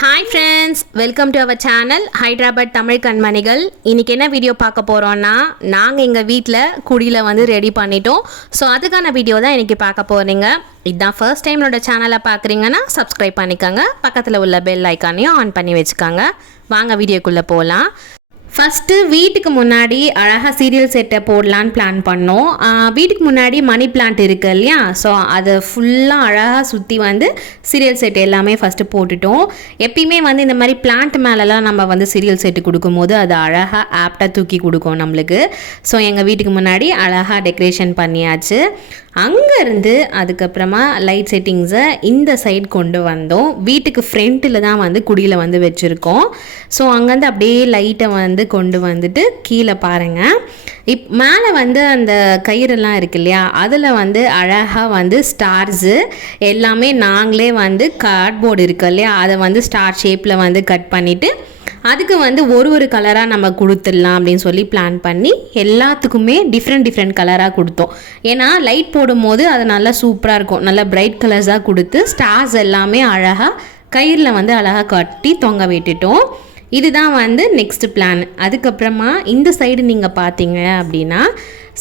Hi friends welcome to our channel Hyderabad Tamil கண்மணிகள் இன்றைக்கி என்ன video பார்க்க போகிறோன்னா நாங்கள் எங்கள் வீட்டில் குடியில் வந்து ரெடி பண்ணிட்டோம். ஸோ அதுக்கான வீடியோ தான் இன்றைக்கி பார்க்க போகிறீங்க இதுதான் ஃபர்ஸ்ட் டைம் என்னோடய சேனலை பார்க்குறீங்கன்னா சப்ஸ்கிரைப் பண்ணிக்கோங்க. பக்கத்தில் உள்ள பெல் ஐக்கானையும் ஆன் பண்ணி வச்சுக்கோங்க. வாங்க வீடியோக்குள்ளே போகலாம் ஃபஸ்ட்டு வீட்டுக்கு முன்னாடி அழகாக சீரியல் செட்டை போடலான்னு பிளான் பண்ணோம். வீட்டுக்கு முன்னாடி மணி பிளான்ட் இருக்கு இல்லையா? ஸோ அதை ஃபுல்லாக அழகாக சுற்றி வந்து சீரியல் செட் எல்லாமே ஃபஸ்ட்டு போட்டுட்டோம். எப்பயுமே வந்து இந்த மாதிரி பிளான்ட் மேலெலாம் நம்ம வந்து சீரியல் செட்டு கொடுக்கும்போது அது அழகாக ஆப்டாக தூக்கி கொடுக்கும் நம்மளுக்கு. ஸோ எங்கள் வீட்டுக்கு முன்னாடி அழகாக டெக்கரேஷன் பண்ணியாச்சு. அங்கேருந்து அதுக்கப்புறமா லைட் செட்டிங்ஸை இந்த சைட் கொண்டு வந்தோம். வீட்டுக்கு ஃப்ரண்ட்டில் தான் வந்து குடியில் வந்து வச்சுருக்கோம். ஸோ அங்கேருந்து அப்படியே லைட்டை வந்து கொண்டு வந்துட்டு கீழே பாருங்கள் இப் மேலே வந்து அந்த கயிறெல்லாம் இருக்கு இல்லையா? அதில் வந்து அழகாக வந்து ஸ்டார்ஸு எல்லாமே நாங்களே வந்து கார்ட்போர்டு இருக்கு இல்லையா? அதை வந்து ஸ்டார் ஷேப்பில் வந்து கட் பண்ணிவிட்டு அதுக்கு வந்து ஒரு ஒரு கலராக நம்ம கொடுத்துடலாம் அப்படின்னு சொல்லி பிளான் பண்ணி எல்லாத்துக்குமே டிஃப்ரெண்ட் டிஃப்ரெண்ட் கலராக கொடுத்தோம். ஏன்னா லைட் போடும்போது அது நல்லா சூப்பராக இருக்கும். நல்லா பிரைட் கலர்ஸாக கொடுத்து ஸ்டார்ஸ் எல்லாமே அழகாக கயிறில் வந்து அழகாக கட்டி தொங்க விட்டுட்டோம். இதுதான் வந்து நெக்ஸ்ட் பிளான் அதுக்கப்புறமா இந்த சைடு நீங்கள் பார்த்தீங்க அப்படின்னா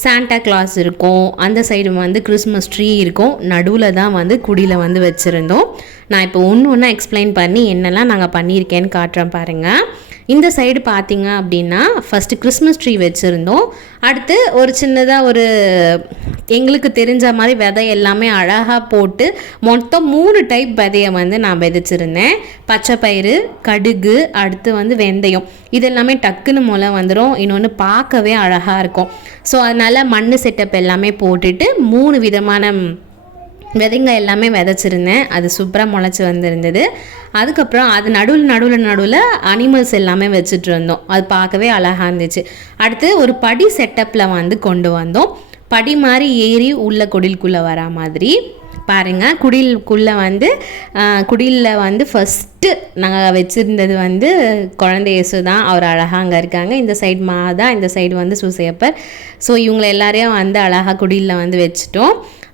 சாண்டா கிளாஸ் இருக்கும். அந்த சைடு வந்து கிறிஸ்மஸ் ட்ரீ இருக்கும். நடுவில் தான் வந்து குடியில் வந்து வச்சுருந்தோம். நான் இப்போ ஒன்று ஒன்றா எக்ஸ்பிளைன் பண்ணி என்னெல்லாம் நாங்கள் பண்ணியிருக்கேன்னு காட்டுறேன் பாருங்கள் இந்த சைடு பார்த்தீங்க அப்படின்னா ஃபஸ்ட்டு கிறிஸ்மஸ் ட்ரீ வச்சுருந்தோம். அடுத்து ஒரு சின்னதாக ஒரு எங்களுக்கு தெரிஞ்ச மாதிரி விதை எல்லாமே அழகாக போட்டு மொத்தம் மூணு டைப் விதையை வந்து நான் விதைச்சிருந்தேன். பச்சை பயிறு கடுகு அடுத்து வந்து வெந்தயம். இதெல்லாமே டக்குன்னு முளை வந்துடும் இன்னொன்று பார்க்கவே அழகாக இருக்கும். ஸோ அதனால் மண் செட்டப் எல்லாமே போட்டுட்டு மூணு விதமான விதைங்க எல்லாமே விதைச்சிருந்தேன். அது சூப்பராக முளைச்சி வந்திருந்தது. அதுக்கப்புறம் அது நடுவில் நடுவில் நடுவில் அனிமல்ஸ் எல்லாமே வச்சுட்டு இருந்தோம். அது பார்க்கவே அழகாக இருந்துச்சு. அடுத்து ஒரு படி செட்டப்பில் வந்து கொண்டு வந்தோம். படி மாதிரி ஏறி உள்ள குடிலுக்குள்ளே வரா மாதிரி. பாருங்கள் குடிலுக்குள்ளே வந்து குடிலில் வந்து ஃபஸ்ட்டு நாங்கள் வச்சுருந்தது வந்து குழந்தை இயேசு தான். அவர் அழகாக அங்கே இருக்காங்க. இந்த சைடு மாதா இந்த சைடு வந்து சூசையப்பர். ஸோ இவங்களை எல்லாரையும் வந்து அழகாக குடிலில் வந்து வச்சுட்டோம்.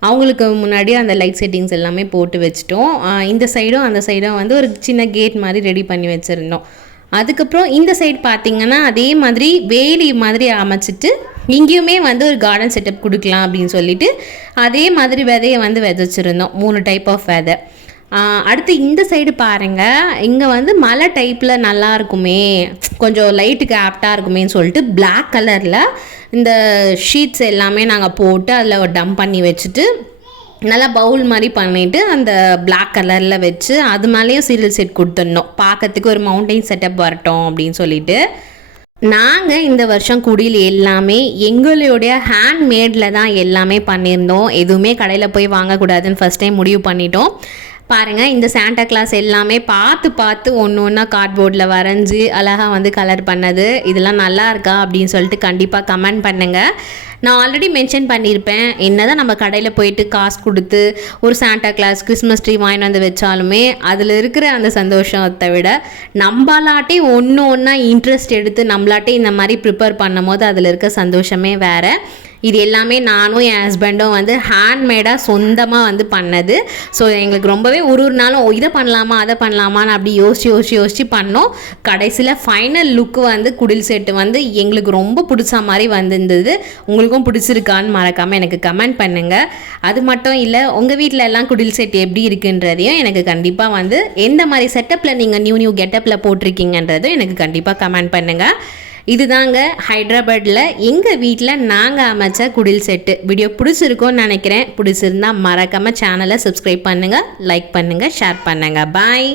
அவங்களுக்கு முன்னாடி அந்த லைட் செட்டிங்ஸ் எல்லாமே போட்டு வச்சுட்டோம். இந்த சைடும் அந்த சைடும் வந்து ஒரு சின்ன கேட் மாதிரி ரெடி பண்ணி வச்சுருந்தோம். அதுக்கப்புறம் இந்த சைடு பார்த்தீங்கன்னா அதே மாதிரி வேலி மாதிரி அமைச்சிட்டு இங்கேயுமே வந்து ஒரு கார்டன் செட்டப் கொடுக்கலாம் அப்படின்னு சொல்லிட்டு அதே மாதிரி விதையை வந்து விதைச்சிருந்தோம். மூணு டைப் ஆஃப் விதை. அடுத்து இந்த சைடு பாருங்க. இங்கே வந்து மலை டைப்பில் நல்லா இருக்குமே. கொஞ்சம் லைட்டுக்கு ஆப்டாக இருக்குமேன்னு சொல்லிட்டு பிளாக் கலரில் இந்த ஷீட்ஸ் எல்லாமே நாங்கள் போட்டு அதில் டம்ப் பண்ணி வச்சுட்டு நல்லா பவுல் மாதிரி பண்ணிட்டு அந்த பிளாக் கலரில் வச்சு அது மேலேயும் சீரியல் செட் கொடுத்துடணும். பார்க்கறதுக்கு ஒரு மவுண்டைன் செட்டப் வரட்டும் அப்படின்னு சொல்லிட்டு. நாங்கள் இந்த வருஷம் குடியில் எல்லாமே எங்களுடைய ஹேண்ட்மேடில் தான் எல்லாமே பண்ணியிருந்தோம். எதுவுமே கடையில் போய் வாங்கக்கூடாதுன்னு ஃபஸ்ட் டைம் முடிவு பண்ணிட்டோம். பாருங்கள் இந்த சாண்டா கிளாஸ் எல்லாமே பார்த்து பார்த்து ஒன்று ஒன்றா கார்ட்போர்டில் வரைஞ்சி அழகாக வந்து கலர் பண்ணது. இதெல்லாம் நல்லா இருக்கா அப்படின்னு சொல்லிட்டு கண்டிப்பாக கமெண்ட் பண்ணுங்கள் நான் ஆல்ரெடி மென்ஷன் பண்ணியிருப்பேன். என்ன தான் நம்ம கடையில் போயிட்டு காசு கொடுத்து ஒரு சாண்டா கிளாஸ் கிறிஸ்மஸ் ட்ரீ வாங்கிட்டு வந்து வச்சாலுமே அதில் இருக்கிற அந்த சந்தோஷத்தை விட நம்மளாட்டே ஒன்று ஒன்றா இன்ட்ரெஸ்ட் எடுத்து நம்மளாட்டே இந்த மாதிரி ப்ரிப்பேர் பண்ணும் போது அதில் இருக்க சந்தோஷமே வேறு. இது எல்லாமே நானும் என் ஹஸ்பண்டும் வந்து ஹேண்ட்மேடாக சொந்தமாக வந்து பண்ணது. ஸோ எங்களுக்கு ரொம்பவே ஒரு ஒரு நாளும் இதை பண்ணலாமா அதை பண்ணலாமான்னு அப்படி யோசிச்சு யோசிச்சு யோசிச்சு பண்ணோம். கடைசியில் ஃபைனல் லுக்கு வந்து குடில் செட்டு வந்து எங்களுக்கு ரொம்ப பிடிச்ச மாதிரி வந்திருந்தது. உங்களுக்கும் பிடிச்சிருக்கான்னு மறக்காமல் எனக்கு கமெண்ட் பண்ணுங்கள் அது மட்டும் இல்லை உங்கள் வீட்டில் எல்லாம் குடில் செட் எப்படி இருக்குன்றதையும் எனக்கு கண்டிப்பாக வந்து எந்த மாதிரி செட்டப்பில் நீங்கள் நியூ நியூ கெட்டப்பில் போட்டிருக்கீங்கன்றதும் எனக்கு கண்டிப்பாக கமெண்ட் பண்ணுங்கள் இதுதாங்க ஹைதராபாத்தில் எங்கள் வீட்டில் நாங்கள் அமைச்ச குடில் செட்டு. வீடியோ பிடிச்சிருக்கோன்னு நினைக்கிறேன். பிடிச்சிருந்தா மறக்காமல் சேனலை சப்ஸ்கிரைப் பண்ணுங்கள் லைக் பண்ணுங்கள் ஷேர் பண்ணுங்கள் பாய்